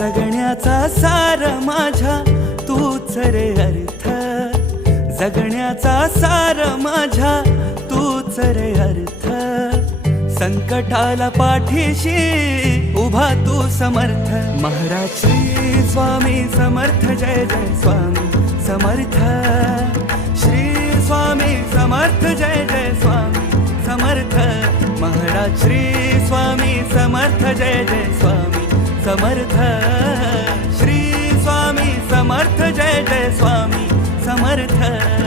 जगण्याचा सार माझ्या तूच रे अर्थ, जगण्याचा सार माझ्या तूच रे अर्थ. संकटाला पाठीशी उभा तू समर्थ. महाराज श्री स्वामी समर्थ, जय जय स्वामी समर्थ. श्री स्वामी समर्थ, जय जय स्वामी समर्थ. महाराज श्री स्वामी समर्थ, जय जय स्वामी समर्थ. श्री स्वामी समर्थ, जय जय स्वामी समर्थ.